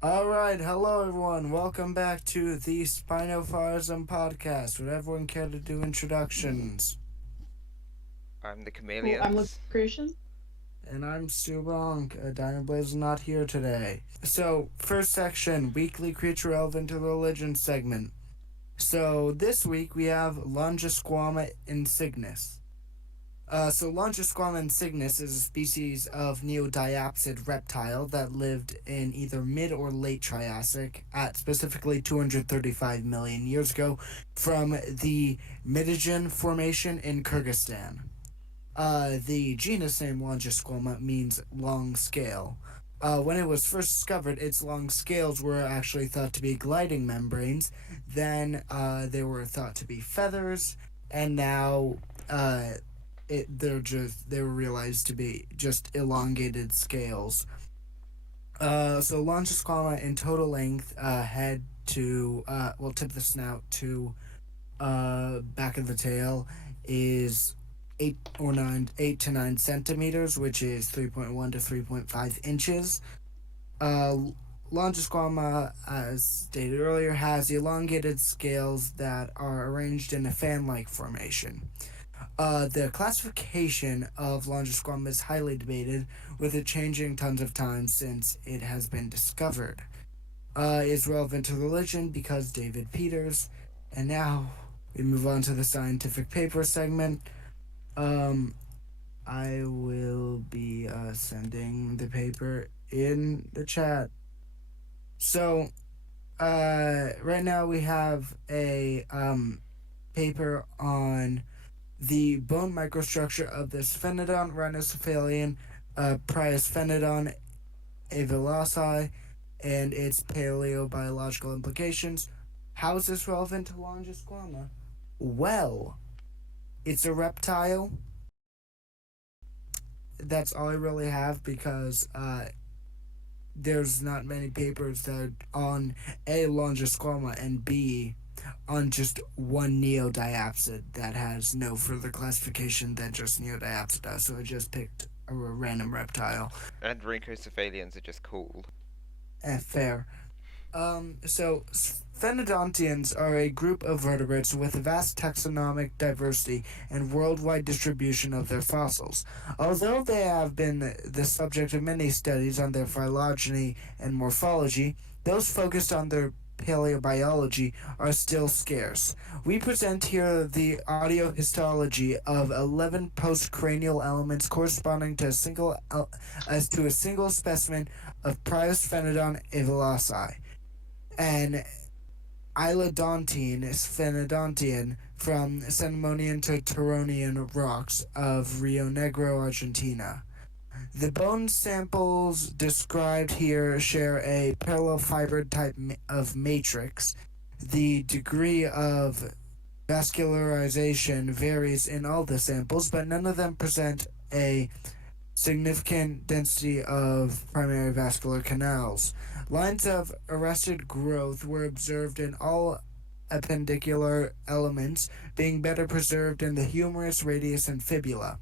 Alright, hello everyone. Welcome back to the Spinofaarism podcast. Would everyone care to do introductions? I'm the Cool. I'm chameleons. Lucretia. And I'm Stu Bronk. Diamond Blaze is not here today. So, first section, weekly creature relevant to religion segment. So, this week we have Longisquama insignis. Longisquama insignis is a species of neodiapsid reptile that lived in either mid or late Triassic at specifically 235 million years ago from the Midogen Formation in Kyrgyzstan. The genus name Longisquama means long scale. When it was first discovered, its long scales were actually thought to be gliding membranes. Then they were thought to be feathers, and now uh, they were realized to be just elongated scales. Longisquama in total length, head to tip of the snout to back of the tail is 8 to 9 centimeters, which is 3.1 to 3.5 inches. Uh, Longisquama, as stated earlier, has elongated scales that are arranged in a fan-like formation. The classification of Longisquama is highly debated, with it changing tons of times since it has been discovered. Is relevant to religion because David Peters. And now we move on to the scientific paper segment. Um, I will be sending the paper in the chat. So, right now we have a paper on the bone microstructure of the Sphenodon rhinocephalian Priasphenodon avilaci and its paleobiological implications. How is this relevant to Longisquama? Well, it's a reptile. That's all I really have because there's not many papers that are on A, Longisquama, and B, on just one neodiapsid that has no further classification than just neodiapsid does. So I just picked a random reptile. And rhinocephalians are just cool. Fair. Phenodontians are a group of vertebrates with a vast taxonomic diversity and worldwide distribution of their fossils. Although they have been the subject of many studies on their phylogeny and morphology, those focused on their paleobiology are still scarce. We present here the audio histology of 11 postcranial elements corresponding to a single specimen of Priasphenodon avilaci, an Ilodontine sphenodontian from Cenomanian to Turonian rocks of Rio Negro, Argentina. The bone samples described here share a parallel fibered type of matrix. The degree of vascularization varies in all the samples, but none of them present a significant density of primary vascular canals. Lines of arrested growth were observed in all appendicular elements, being better preserved in the humerus, radius, and fibula.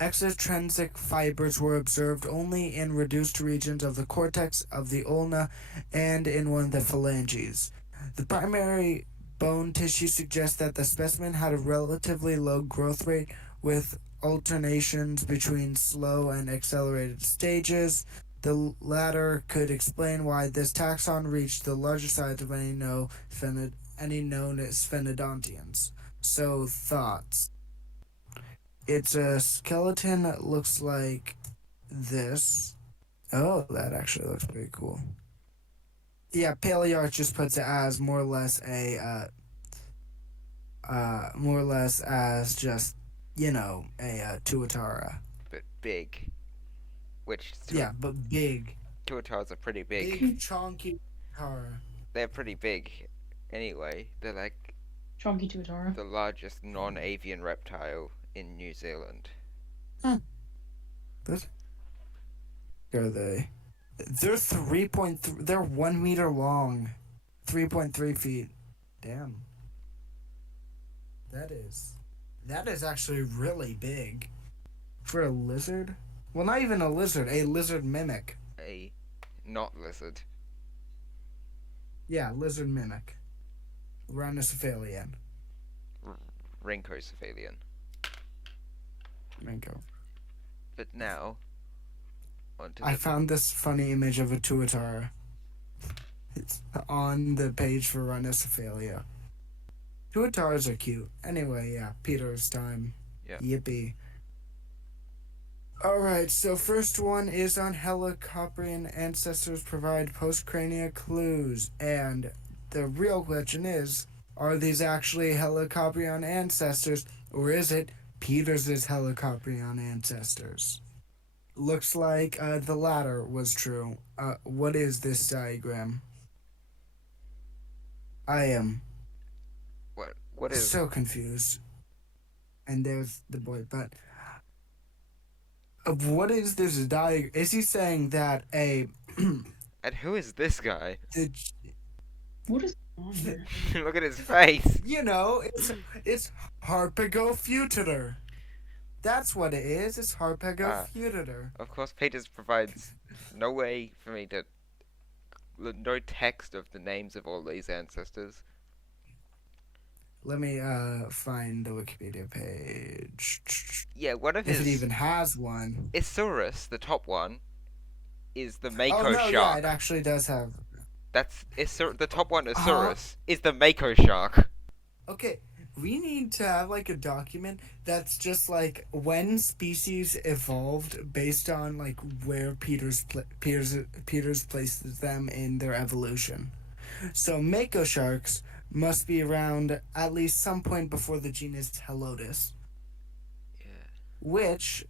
Extrinsic fibers were observed only in reduced regions of the cortex of the ulna and in one of the phalanges. The primary bone tissue suggests that the specimen had a relatively low growth rate with alternations between slow and accelerated stages. The latter could explain why this taxon reached the larger size of any known sphenodontians. So, thoughts. It's a skeleton that looks like this. Oh, that actually looks pretty cool. Yeah, Palearch just puts it as more or less as just, a tuatara. But big. Which Yeah, but big. tuatars are pretty big. Big, chonky tuatara. They're pretty big. Anyway, they're like Chonky Tuatara. the largest non-avian reptile in New Zealand. This are they? They're 3.3. They're 1 meter long, 3.3 feet. Damn. That is actually really big for a lizard. Well, not even a lizard. A lizard mimic. A not lizard. Yeah, lizard mimic. Rhinocephalian. Rhynchocephalian. Rinko. But now, onto I the. found this funny image of a tuatara. It's on the page for Rhinocephalia. Tuataras are cute. Anyway, yeah, Peter's time. Yeah. Yippee. Alright, so first one is on Helicoprian ancestors provide postcrania clues. And the real question is, are these actually Helicoprian ancestors, or is it Peter's Helicoprian ancestors? Looks like the latter was true. What is this diagram? I am What is. so confused. And there's the boy, but what is this diagram? Is he saying that And who is this guy? the, What is on here? Look at his face. it's Harpagophytitor. That's what it is. It's Harpagophytitor. Of course, Peters provides no way for me to. No text of the names of all these ancestors. Let me find the Wikipedia page. Yeah, one of If his. it even has one. Isaurus, the top one, is the Mako Oh no, yeah, shark. it actually does have. That's the top one, Isaurus, is the Mako shark. Okay, we need to have like a document that's just like when species evolved based on like where Peter's places them in their evolution. So Mako sharks must be around at least some point before the genus Helotus, Yeah. which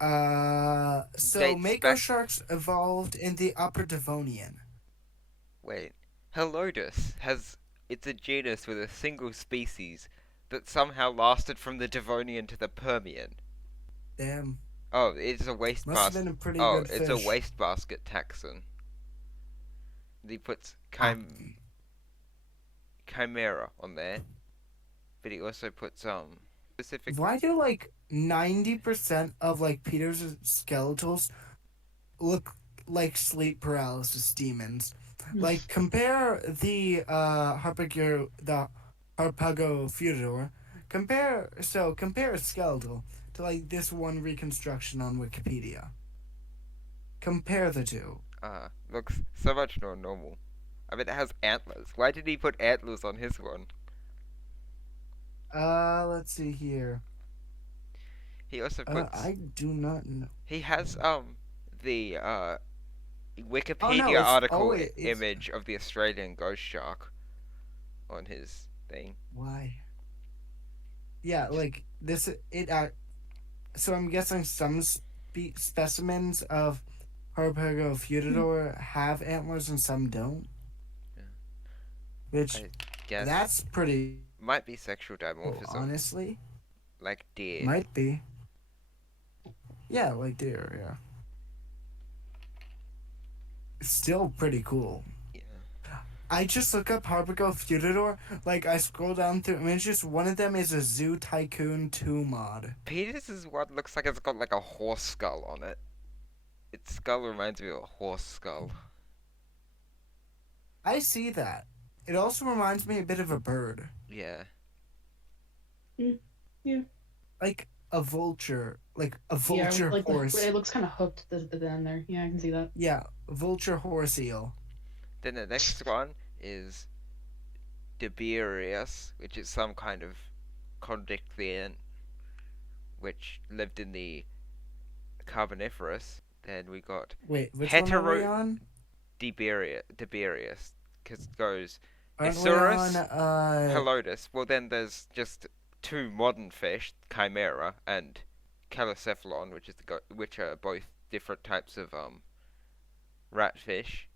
so Dates Mako back- sharks evolved in the Upper Devonian. Wait. Helotus has. It's a genus with a single species that somehow lasted from the Devonian to the Permian. Damn, Oh, it's a must have wastebasket. been a pretty Oh, good it's fish. a wastebasket taxon. He puts chimera on there, but he also puts specific. Why do like 90% of like Peter's skeletals look like sleep paralysis demons? Like compare the Harpagophytitor. Compare a skeletal to like this one reconstruction on Wikipedia. Compare the two. Looks so much more normal. I mean, it has antlers. Why did he put antlers on his one? Let's see here. He also puts. I do not know. He has the Wikipedia Oh, no, it's- article it's- image of the Australian ghost shark on his thing. Why? Yeah, like this. So I'm guessing some specimens of Harpagophytitor have antlers and some don't. Yeah. Which I guess that's pretty might be sexual cool, dimorphism, honestly. like deer. Might be. Yeah, like deer. Yeah. It's still pretty cool. Yeah. I just look up Harpagophytitor. Like I scroll down through images. One of them is a Zoo Tycoon 2 mod. Peter's one looks like it's got like a horse skull on it. Its skull reminds me of a horse skull. I see that. It also reminds me a bit of a bird. Yeah. Like a vulture. Like a Yeah, vulture like horse. it looks kind of hooked at the end there. Yeah, I can see that. Yeah, vulture horse eel. Then the next one is Debirius, which is some kind of condicthian, which lived in the Carboniferous. Then we got Wait, which one are we on? Debirius, because it goes Aren't we Isaurus, on, Helotus. Well, then there's just two modern fish, Chimera and Calocephalon, which are both different types of ratfish.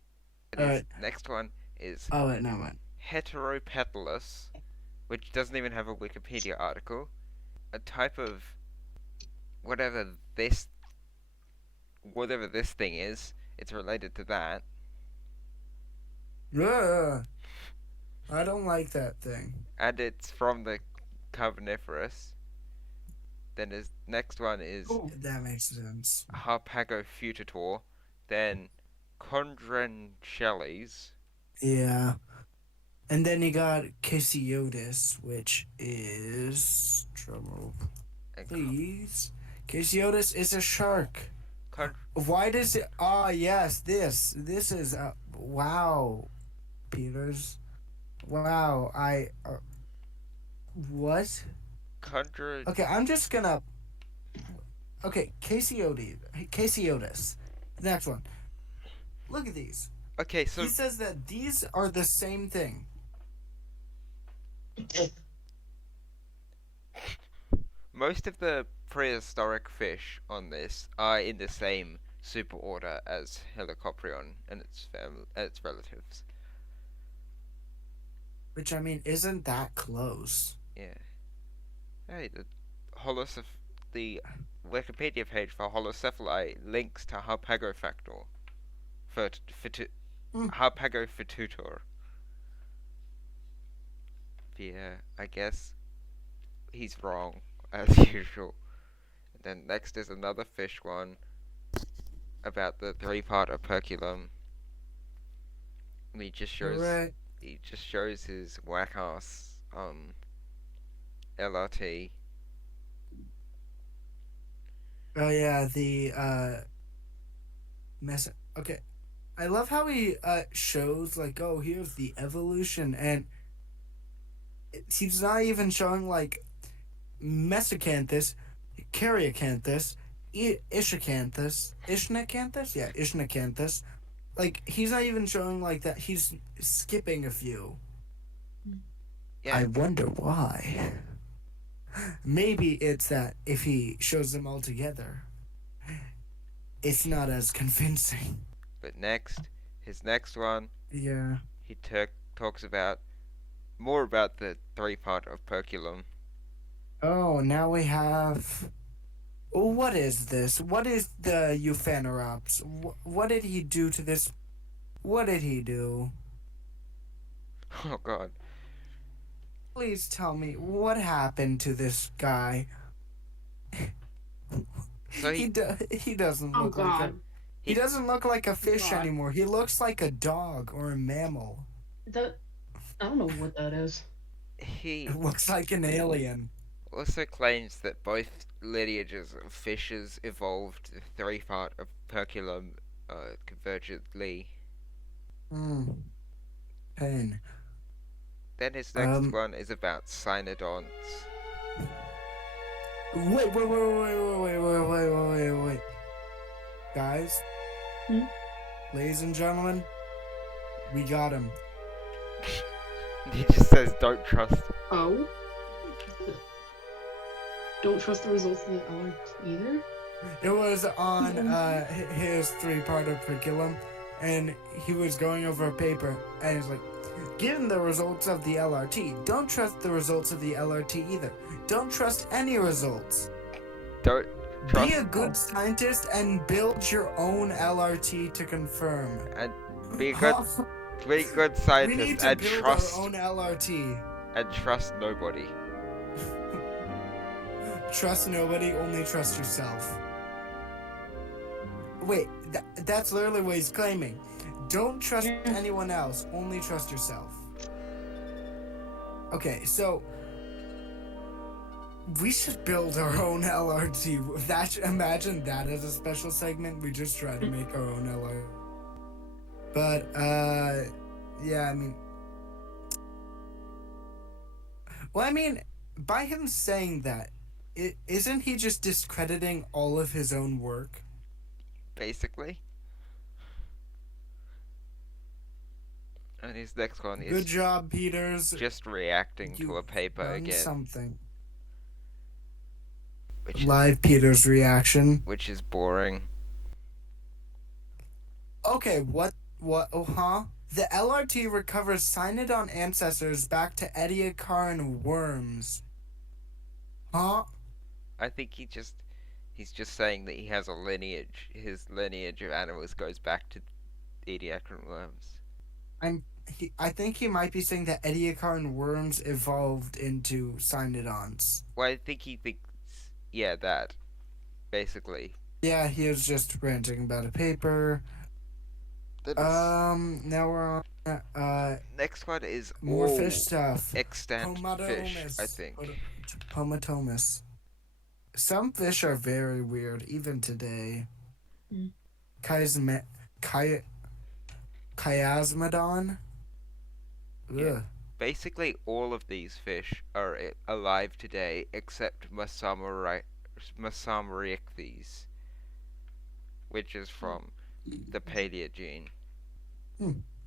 Alright. Next one is Oh wait, no mind. Heteropetalus, which doesn't even have a Wikipedia article. A type of whatever this thing is, it's related to that. Ugh. I don't like that thing. And it's from the Carboniferous. Then his next one is Oh. That makes sense. Harpagophytitor. Then chondrencheles. Yeah. And then you got Casiotis, which is drumroll, And please. Casiotis is a shark. con- Why does it? Ah, yes, this. This is wow, Peters. Wow, what? chondro. Okay, I'm just gonna. Okay, Casiotis. Next one. Look at these. Okay, He so says that these are the same thing. most of the prehistoric fish on this are in the same superorder as Helicoprion and its relatives. Which I mean, isn't that close? Yeah. Hey, the Wikipedia page for holocephali links to Harpagofactor Mm. Harpagophytutor. Yeah, I guess he's wrong as usual. And then next is another fish one about the three-part operculum. And Right. he just shows his whack ass LRT. Oh yeah, the mess. Okay, I love how he shows like, oh, here's the evolution, and he's not even showing like Mesocanthus, Caryocanthus, Ishnacanthus, yeah, Ishnacanthus. Like he's not even showing like that. He's skipping a few. Yeah, I wonder why. Maybe it's that if he shows them all together, it's not as convincing. but his next one, Yeah. he talks about more about the three-part operculum. Oh, now we have. Oh, what is this? What is the Euphanerops? What did he do to this? What did he do? Oh god. Please tell me what happened to this guy. So He doesn't Oh look like a god. he doesn't look like a fish God. anymore. He looks like a dog or a mammal. That I don't know what that is. he It looks like an alien. also claims that both lineages of fishes evolved the three-part operculum convergently. Pain. Then his next one is about cynodonts. Wait. Guys, ladies and gentlemen, we got him. He just says don't trust. Oh. Don't trust the results of the LRT either. It was on his three-part curriculum, and he was going over a paper, and he's like, given the results of the LRT, don't trust the results of the LRT either. Don't trust any results. Don't trust. Be a good scientist and build your own LRT to confirm. And be a good we need scientist to and build trust our own LRT. nobody. Trust nobody, only trust yourself. Wait, that's literally what he's claiming. Don't trust anyone else, only trust yourself. Okay, so we should build our own LRT. Imagine that as a special segment. We just try to make our own LRT. But yeah, I mean, well, I mean, by him saying that, isn't he just discrediting all of his own work? Basically. And his next one is Good job, Peters. just reacting to You a paper done again, something. which Live Peters reaction. is boring. Okay, what, huh? The LRT recovers cynodon ancestors back to Ediacaran worms. Huh? I think he's just saying that he has a lineage. His lineage of animals goes back to Ediacaran worms. I think he might be saying that Ediacaran worms evolved into cynodons. Well, I think he thinks, yeah, that, basically. Yeah, he was just ranting about a paper. Then it's Now we're on next one is more fish all stuff. extant fish, I Pomatomus. think. Pomatomus. Some fish are very weird, even today. Mm. Chiasma, chi, chiasmodon. Yeah. Ugh. Basically, all of these fish are alive today except Masamarichthys, which is from the Paleogene.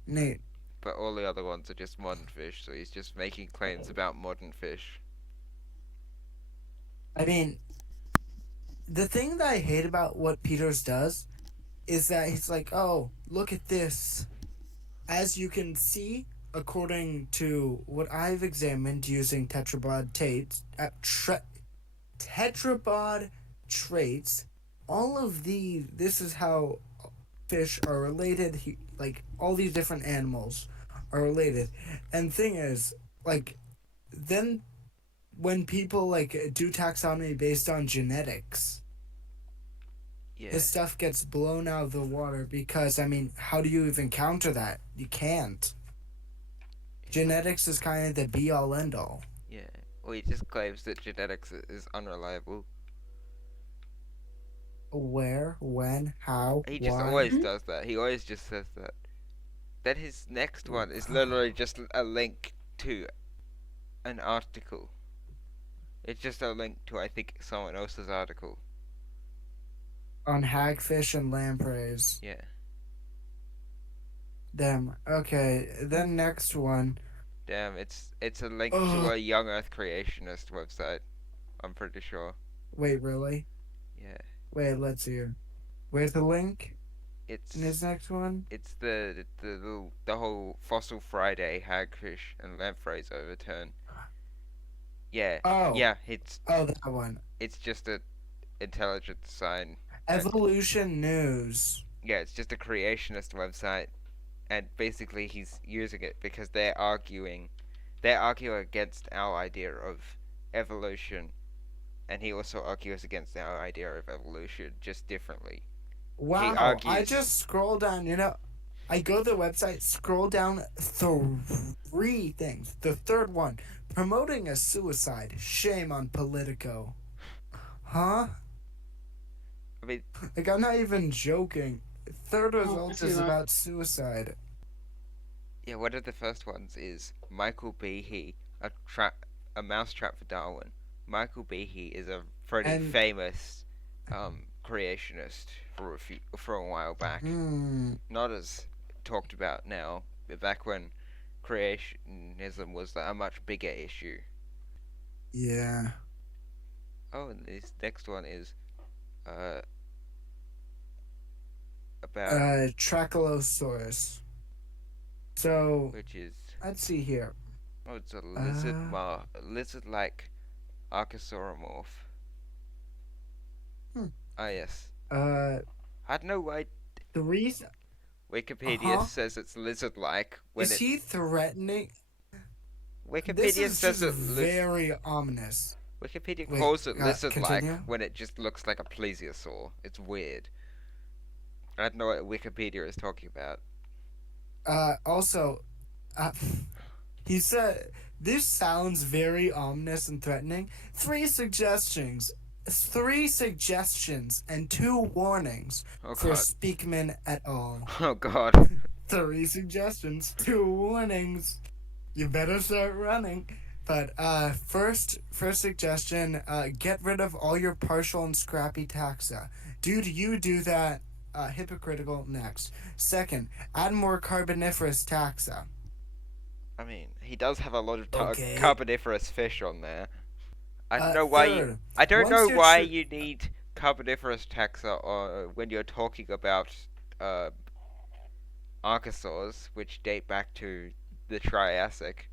Neat. But all the other ones are just modern fish, so he's just making claims about modern fish. I mean, the thing that I hate about what Peters does is that he's like, oh, look at this. As you can see, according to what I've examined using tetrabod traits, all of these, this is how fish are related. Like, all these different animals are related. And thing is, like, then when people, like, do taxonomy based on genetics, Yeah. his stuff gets blown out of the water because, I mean, how do you even counter that? You can't. Genetics is kind of the be all end all. Yeah. Well, he just claims that genetics is unreliable. Where, when, how, He just why? always does that. He always just says that. Then his next one is literally just a link to an article. It's just a link to, I think, someone else's article. On hagfish and lampreys. Yeah. Damn. Okay. Then next one. Damn, it's a link to a young Earth creationist website. I'm pretty sure. Wait, really? Yeah. Wait, let's see. Where's the link It's in his next one? it's the whole Fossil Friday hagfish and lampreys overturn. Yeah. Oh. Yeah, it's that one. it's just a intelligent design. Evolution News. Yeah, it's just a creationist website, and basically he's using it because they're arguing against our idea of evolution, and he also argues against our idea of evolution just differently. Wow. I argues- just scroll down, I go to the website, scroll down 3 things. The third one, promoting a suicide. Shame on Politico. Huh? I mean, Like, I'm not even joking. Third I result see is that. about suicide. yeah, one of the first ones is Michael Behe, a mousetrap for Darwin. Michael Behe is a pretty And- famous creationist for a while back. Not as talked about now, but back when creationism was a much bigger issue. Yeah. Oh, and this next one is about Trachylosaurus. So, which is let's see here. it's a lizard-like archosauromorph. Ah, yes. Uh, I don't know why the reason Wikipedia says it's lizard-like when is he threatening? This Wikipedia is says just it very ominous. Wikipedia Wait, calls it lizard-like continue? when it just looks like a plesiosaur. It's weird. I don't know what Wikipedia is talking about. Also, he said this sounds very ominous and threatening. 3 suggestions and 2 warnings Oh for god. Speakman et al. Oh god. 3 suggestions, 2 warnings. You better start running. But first suggestion: get rid of all your partial and scrappy taxa. Dude, you do that. Hypocritical. Next. Second, add more carboniferous taxa. I mean, he does have a lot of Okay. carboniferous fish on there. I don't know why third, I don't once know you're why you need carboniferous taxa when you're talking about archosaurs, which date back to the Triassic.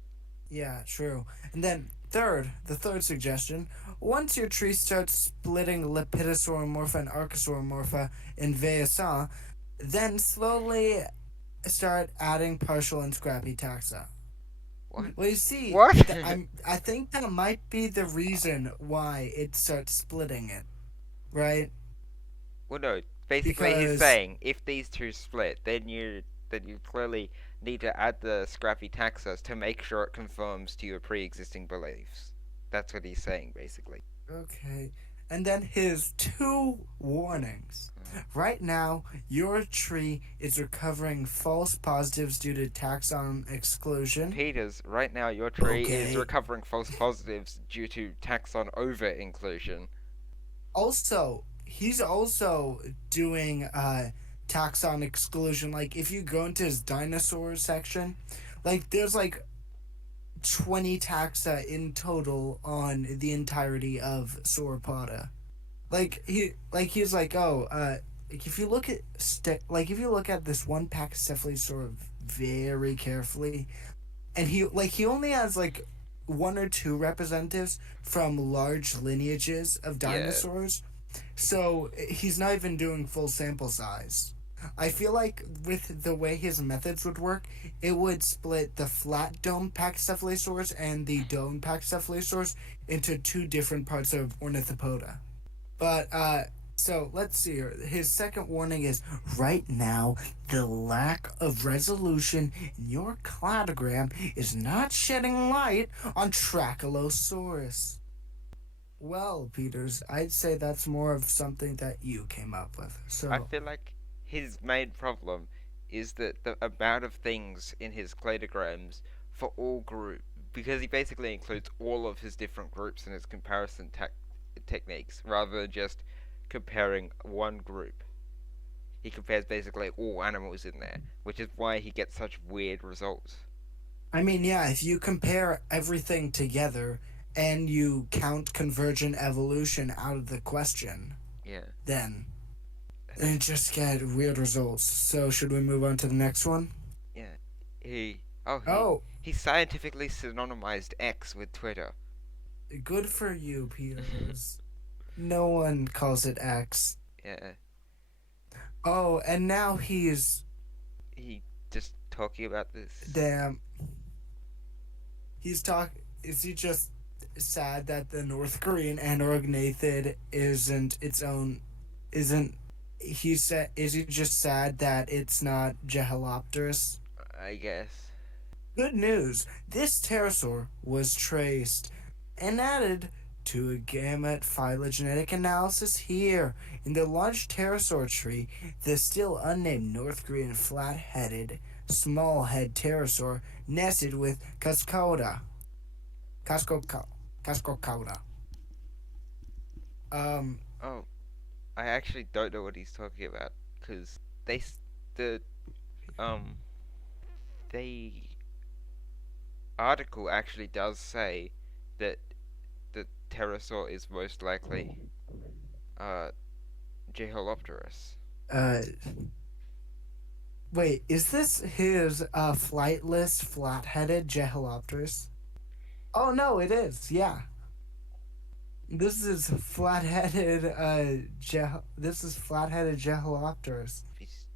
Yeah, true. And then the third suggestion: once your tree starts splitting Lepidosauromorpha and Archosauromorpha in Vaasa, then slowly start adding partial and scrappy taxa. What? Well, you see, What? I think that might be the reason why it starts splitting it, right? Well, no. Basically, he's Because- saying if these two split, then then you clearly need to add the scrappy taxas to make sure it conforms to your pre-existing beliefs. That's what he's saying, basically. Okay. And then his two warnings. Right now, your tree is recovering false positives due to taxon exclusion. Peters, right now your tree is Okay. recovering false positives due to taxon over-inclusion. Also, he's also doing taxon exclusion. Like, if you go into his dinosaur section, like, there's like 20 taxa in total on the entirety of sauropoda. He's like, oh, like if you look at if you look at this one pachycephalosaur very carefully, and he only has like one or two representatives from large lineages of Yeah. dinosaurs, so he's not even doing full sample size. I feel like with the way his methods would work, it would split the flat dome pachycephalosaurs and the dome pachycephalosaurs into two different parts of Ornithopoda. But so let's see here. His second warning is right now the lack of resolution in your cladogram is not shedding light on Trachelosaurus. Well, Peters, I'd say that's more of something that you came up with. So I feel like his main problem is that the amount of things in his cladograms for all group, because he basically includes all of his different groups in his comparison techniques rather than just comparing one group. He compares basically all animals in there, which is why he gets such weird results. I mean, yeah, if you compare everything together and you count convergent evolution out of the question, Yeah. then it just get weird results. So should we move on to the next one? Yeah. He scientifically synonymized X with Twitter. Good for you, Peters. No one calls it X. Yeah. Oh, and now he's He just talking about this. damn. Is he just sad that the North Korean anorognathid isn't its own? Isn't he said? Is he just sad that it's not Jehalopterus? I guess. Good news. This pterosaur was traced and added to a gamete phylogenetic analysis here in the large pterosaur tree. The still unnamed North Korean flat-headed small head pterosaur nested with Cascauda. Cascocauda. Oh, I actually don't know what he's talking about because the the article actually does say that the pterosaur is most likely Jeholopterus. Wait, is this his flightless flat-headed Jehalopterus? Oh no, it is. Yeah. This is flat-headed Jehalopterus.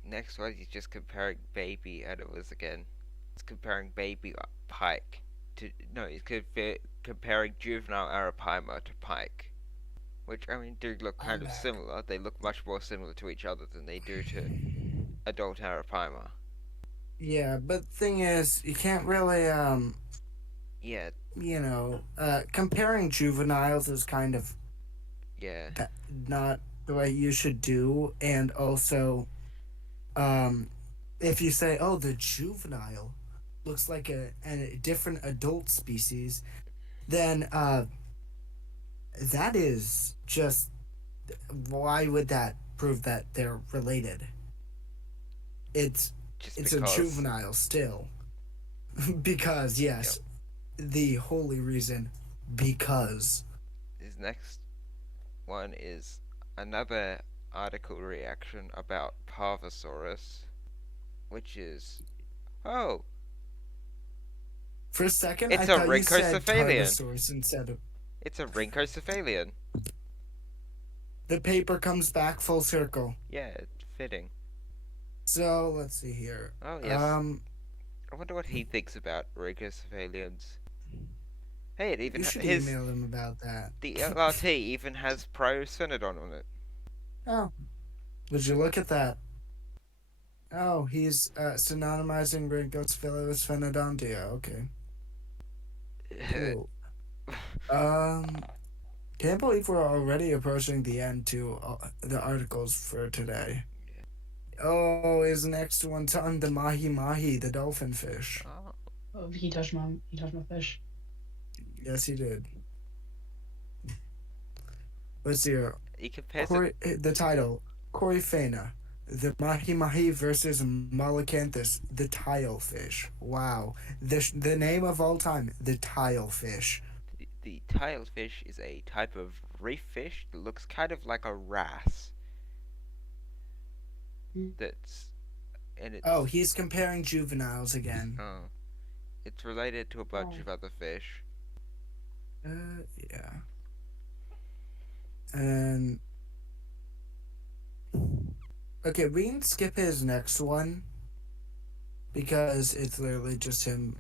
Next one, he's just comparing baby animals again. He's comparing baby pike to he's comparing juvenile arapaima to pike, which I mean do look kind of similar. They look much more similar to each other than they do to adult arapaima. Yeah, but thing is, you can't really Yeah. Comparing juveniles is kind of not the way you should do, and also if you say, oh, the juvenile looks like a different adult species, then that is just, why would that prove that they're related? It's a juvenile still. Because yes, the holy reason, because. His next one is another article reaction about Parvosaurus, which is For a second, it's I a thought you said Rhynchocephalian. Tarbosaurus instead of. It's a Rhynchocephalian. The paper comes back full circle. Yeah, it's fitting. So let's see here. Oh yes. I wonder what he thinks about Rhynchocephalians. Hey, it even you should email him about that. The LRT even has Prosphenodon on it. Oh, would you look at that? Oh, he's synonymizing Ringo's Philus Phenodontia. Okay, cool. Um, can't believe we're already approaching the end to the articles for today. Oh, his next one's on the mahi mahi, the dolphin fish. Oh, Oh, he touched my fish. Yes, he did. Let's see here. he compares it. The title, Coryphena, the mahi mahi versus Malacanthus, the tile fish. Wow. The name of all time, the tile fish. The tilefish is a type of reef fish that looks kind of like a wrasse. Hmm. That's and Oh, it's he's comparing juveniles again. oh, it's related to a bunch Oh. of other fish. Yeah. And okay, we can skip his next one because it's literally just him.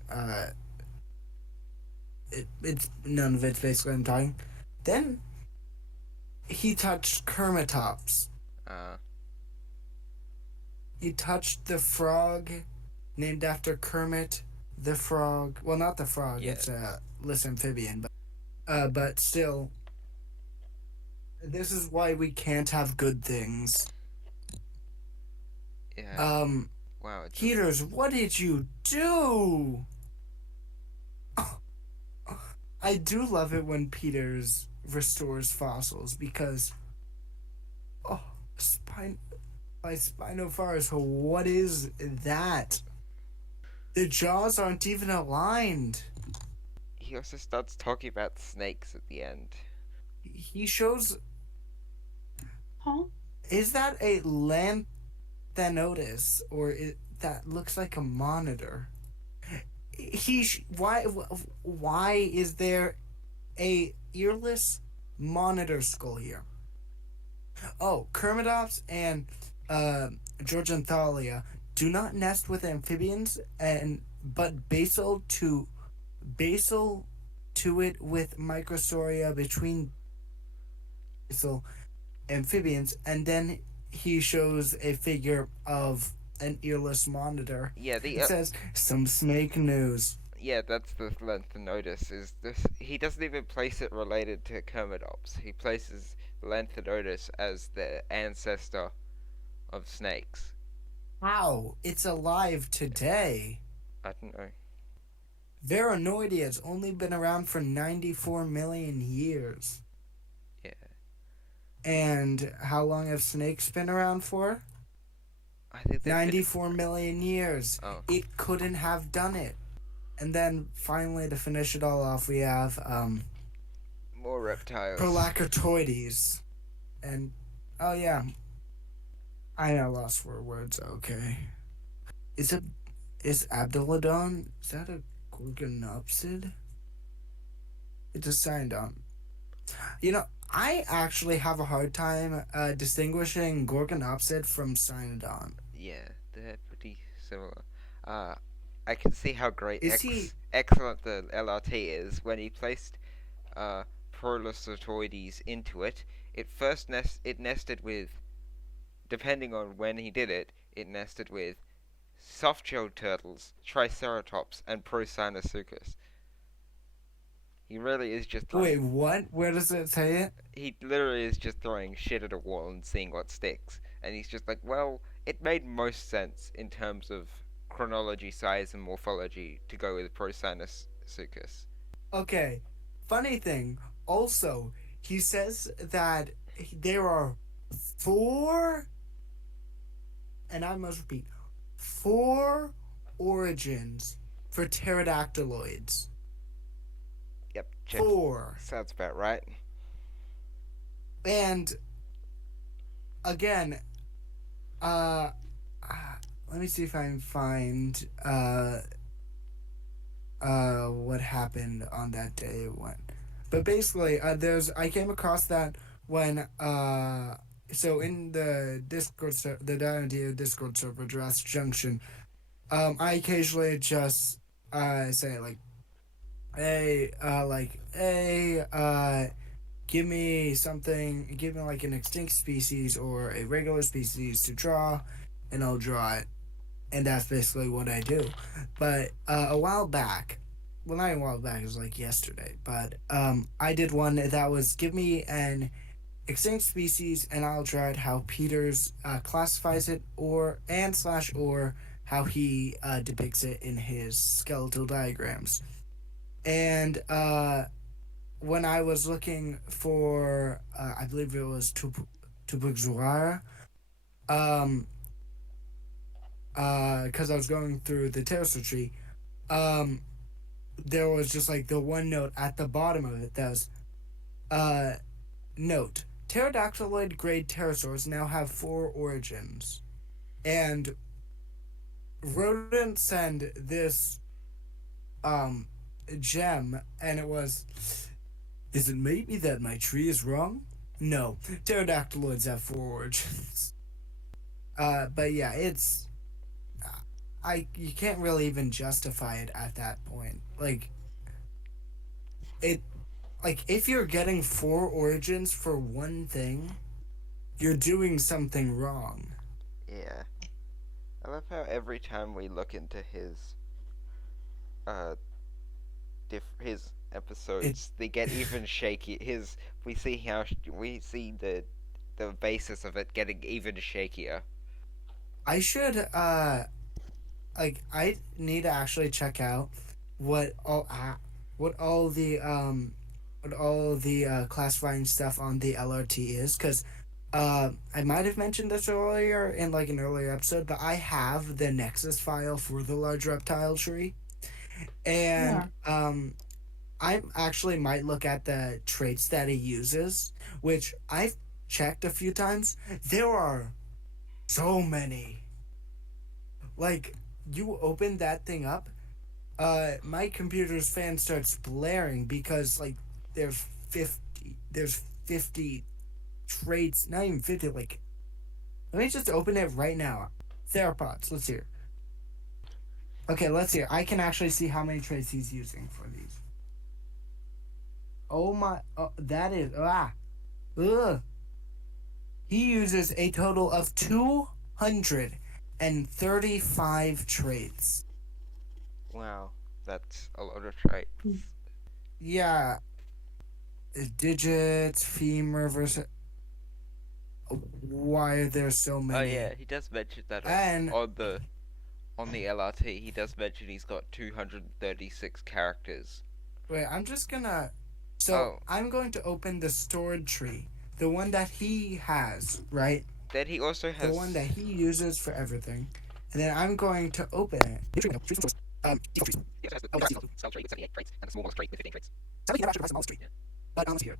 It's none of it's basically him talking. Then he touched Kermitops. Uh, He touched the frog, named after Kermit the Frog. Well, not the frog. Yeah. It's a list amphibian, but still, this is why we can't have good things. yeah. Wow. It's Peters, what did you do? I do love it when Peters restores fossils because, oh, by Spinofaarism, what is that? The jaws aren't even aligned. he also starts talking about snakes at the end. He shows. Huh? Is that a Lanthanotis or that looks like a monitor? Why is there a earless monitor skull here? Oh, Kermidops and Georganthalia do not nest with amphibians, but basal to it with microstoria between basal amphibians, and then he shows a figure of an earless monitor. Yeah. It says some snake news. Yeah, that's the Lanthanotis. Is this? He doesn't even place it related to Kermidops. He places Lanthanotis as the ancestor of snakes. How? It's alive today. I don't know. Veranoidia has only been around for 94 million years. Yeah. And how long have snakes been around for? I think they've been- 94 million years. Oh. It couldn't have done it. And then finally, to finish it all off, we have More reptiles. Prolacatoides. And, oh yeah, I now lost for words. Okay. Is Abdolodon, is that a Gorgonopsid? It's a Cynodon. You know, I actually have a hard time distinguishing Gorgonopsid from Cynodon. Yeah, they're pretty similar. I can see how great excellent the LRT is when he placed Prolacatoides into it. It nested with, depending on when he did it, it nested with soft-shelled turtles, Triceratops, and Procynasuchus. He really is just Wait, what? Where does it say it? He literally is just throwing shit at a wall and seeing what sticks. And he's just like, well, it made most sense in terms of chronology, size, and morphology to go with Procynasuchus. Okay, funny thing. Also, he says that there are 4, and I must repeat, 4 origins for pterodactyloids. Yep, check. 4. Sounds about right. And again, let me see if I can find what happened on that day when. But basically, I came across that when so in the Discord the Dynamite Discord server Jurassic Junction, I occasionally just say like, hey, give me something, give me like an extinct species or a regular species to draw, and I'll draw it. and that's basically what I do. But a while back, well, not a while back, it was like yesterday, but I did one that was give me an extinct species and I'll try it how Peters classifies it or how he depicts it in his skeletal diagrams. And when I was looking for, I believe it was Tupugzuara, um, because I was going through the pterosaur tree, um, there was just like the one note at the bottom of it that was, uh, note, pterodactyloid grade pterosaurs now have four origins. And rodent send this, um, gem, and it was, is it maybe that my tree is wrong? No, pterodactyloids have four origins. But yeah, it's I you can't really even justify it at that point. It like if you're getting four origins for one thing, you're doing something wrong. Yeah. I love how every time we look into uh his It episodes, they get even shaky. We see we see the basis of it getting even shakier. I should I need to actually check out what all what all the classifying stuff on the LRT is because I might have mentioned this earlier in like an earlier episode, but I have the Nexus file for the large reptile tree, and Yeah. I actually might look at the traits that he uses, which I've checked a few times. There are so many. Like you open that thing up, my computer's fan starts blaring because like there's 50 traits, not even 50, like let me just open it right now. Theropods, let's hear. Okay, let's hear. I can actually see how many traits he's using for these. Oh my, oh, that is, ugh. He uses a total of 235 traits. Wow, that's a lot of traits. Yeah, digits, femur versus. Why are there so Oh many? yeah, he does mention that And on the LRT. He does mention he's got 236 characters. wait, I'm just gonna. So Oh, I'm going to open the stored tree, the one that he has, right? then he also The one has. that he uses for everything, and then I'm going to open it. He also has the cell tree with 78 traits and the small tree with 15 traits. Sadly, he never actually provides the smallest tree. But let's see here.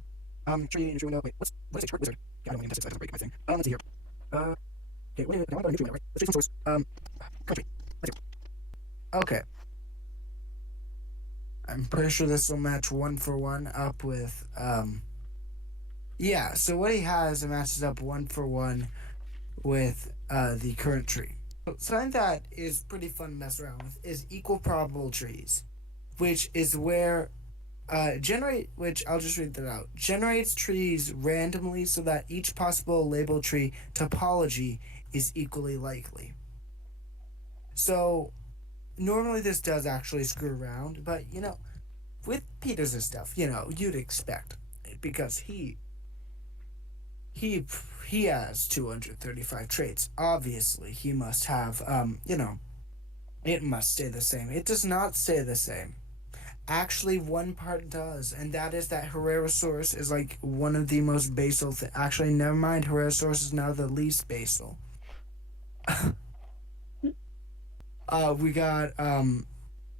Tree window. Wait, what is a chart wizard? Yeah, I don't want to break my thing. Let's see here. Okay, wait, I want to tree window, right? Let's do some source. Country. Let's see. Okay, I'm pretty sure this will match one for one up with yeah, so what he has matches up one for one with the current tree. Something that is pretty fun to mess around with is equal probable trees, which is where which I'll just read that out. Generates trees randomly so that each possible label tree topology is equally likely. So normally this does actually screw around, but with Peters' stuff, you'd expect because he he has 235 traits. Obviously, he must have it must stay the same. It does not stay the same. Actually, one part does, and that is that Herrerasaurus is like one of the most basal. Actually, never mind. Herrerasaurus is now the least basal. We got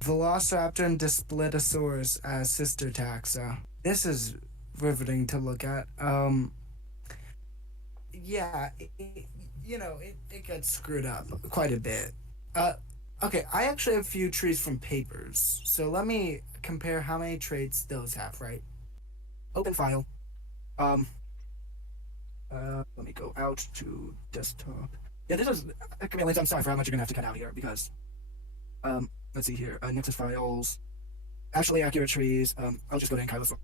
Velociraptor and Daspletosaurus as sister taxa. This is riveting to look at. Yeah, it gets screwed up quite a bit. Uh, okay, I actually have a few trees from papers, so let me compare how many traits those have. Right, open file. Um, let me go out to desktop. Yeah, this is. I'm sorry for how much you're gonna have to cut out here because. Let's see here. Nexus files. Actually, accurate trees. I'll just go to Ankylosaur.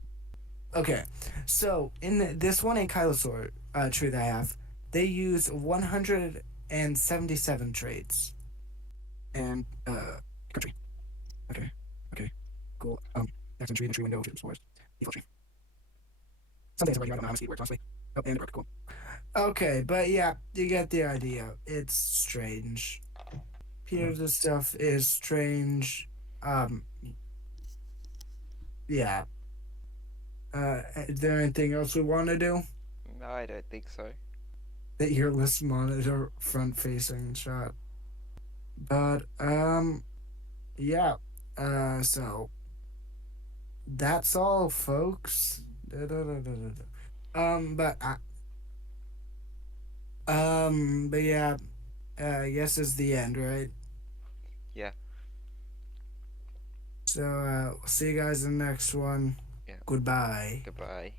Okay, so in this one Ankylosaur tree that I have, they use 177 traits. and country. Okay, okay, cool. Next entry, the tree window, choose forest, default tree. Some days are writing out on my keywords, honestly. Oh, and it worked, cool. Okay, but yeah, you get the idea. It's strange. Peter's stuff is strange. Um, yeah. Is there anything else we want to do? No, I don't think so. That your list monitor front facing shot. But yeah. So that's all, folks. Da-da-da-da-da-da. But but yeah. I guess it's the end, right? Yeah, So see you guys in the next one. yeah. Goodbye. Goodbye.